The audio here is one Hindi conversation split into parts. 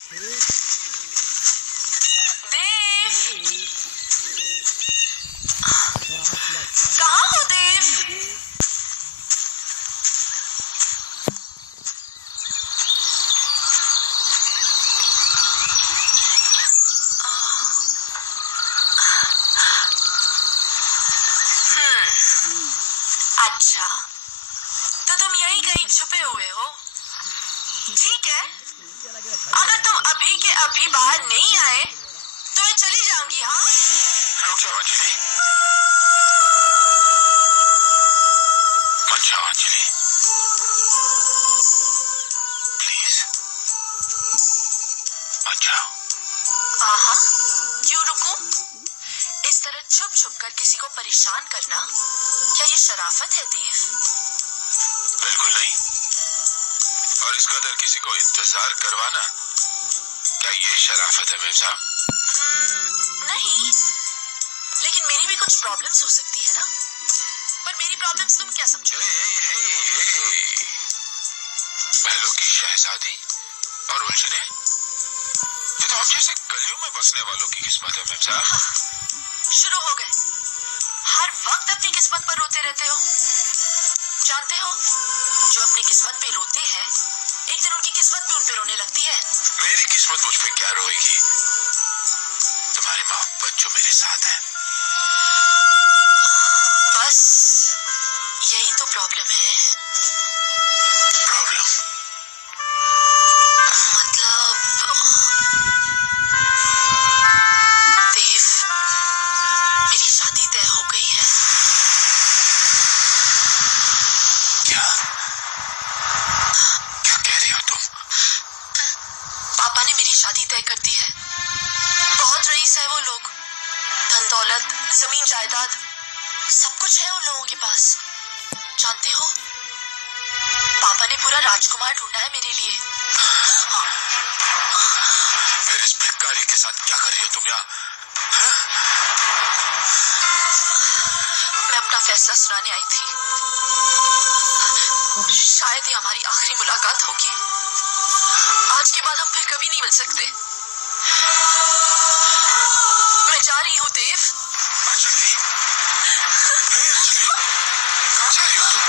देव, कहाँ हो देव? अच्छा, तो तुम यहीं कहीं छुपे हुए हो। ठीक है, अगर तुम अभी के अभी बाहर नहीं आए तो मैं चली जाऊंगी। हाँ, रुक जाओ अंजलि, मत जाओ अंजलि, प्लीज मत जाओ। क्यों रुकूं? इस तरह छुप छुप कर किसी को परेशान करना क्या ये शराफत है देव? बिल्कुल नहीं। और इस कदर किसी को इंतजार करवाना क्या ये शराफत है मेम साहब? नहीं, लेकिन मेरी भी कुछ प्रॉब्लम्स हो सकती है ना। पर मेरी प्रॉब्लम्स तुम क्या समझो? महलों की शहजादी और उलझने, ये तो आप जैसे गलियों में बसने वालों की किस्मत है मेम साहब। शुरू हो गए, हर वक्त अपनी किस्मत पर रोते रहते हो। जानते हो, जो अपनी किस्मत पे रोते हैं एक दिन उनकी किस्मत भी उन पे रोने लगती है। मेरी किस्मत मुझ पे क्या रोएगी? तुम्हारी मोहब्बत जो मेरे साथ है। बस यही तो प्रॉब्लम है। प्रॉब्लम? मतलब देव, मेरी शादी तय हो गई है। क्या क्या कह रही हो तुम? पापा ने मेरी शादी तय कर दी है। बहुत रईस है वो लोग, धन दौलत, जमीन जायदाद सब कुछ है उन लोगों के पास। जानते हो, पापा ने पूरा राजकुमार ढूंढा है मेरे लिए। फिर इस भिखारी के साथ क्या कर रही हो तुम यहाँ? मैं अपना फैसला सुनाने आई थी। शायद ये हमारी आखिरी मुलाकात होगी। आज के बाद हम फिर कभी नहीं मिल सकते। मैं जा रही हूँ देव। अंजलि, अंजलि, कहाँ जा रही हो तुम?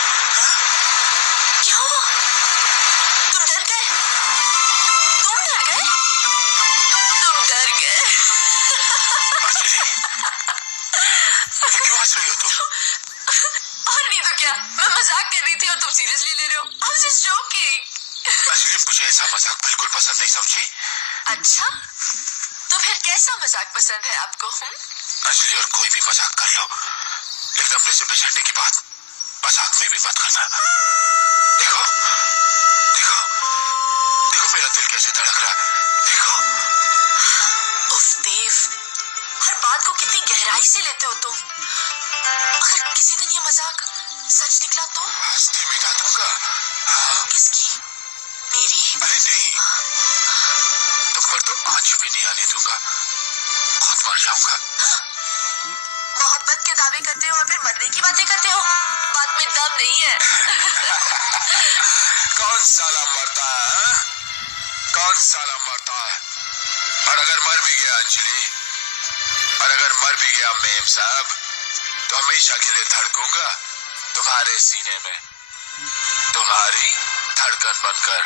क्या हुआ? तुम डर गए? तुम डर गए? तुम डर गए? अंजलि, क्यों हंस रही हो तुम? और नहीं तो क्या, मैं मजाक कर रही थी और तुम सीरियसली ले रहे हो। I was just joking. Anjali, मुझे ऐसा मजाक बिल्कुल पसंद नहीं, समझी? अच्छा, तो फिर कैसा मजाक पसंद है आपको? अंजलि, और कोई भी मजाक कर लो, लेकिन अपने से बिछड़ने की बात मजाक में भी मत करना। देखो देखो देखो मेरा दिल कैसे धड़क रहा है। देखो। उफ देव, हर बात को कितनी गहराई से लेते हो तुम। अगर किसी दिन ये मजाक सच निकला तो? हस्ती मिटा दूंगा। हाँ। किसकी? मेरी? अरे नहीं, तुम पर तो आंच भी नहीं आने दूंगा, खुद मर जाऊंगा। मोहब्बत के दावे करते हो और फिर मरने की बातें करते हो। बात में दम नहीं है। कौन साला मरता है? कौन साला मरता है? और अगर मर भी गया अंजलि, और अगर मर भी गया मेम साहब, तो हमेशा के लिए धड़कूंगा तुम्हारे सीने में, तुम्हारी धड़कन बनकर।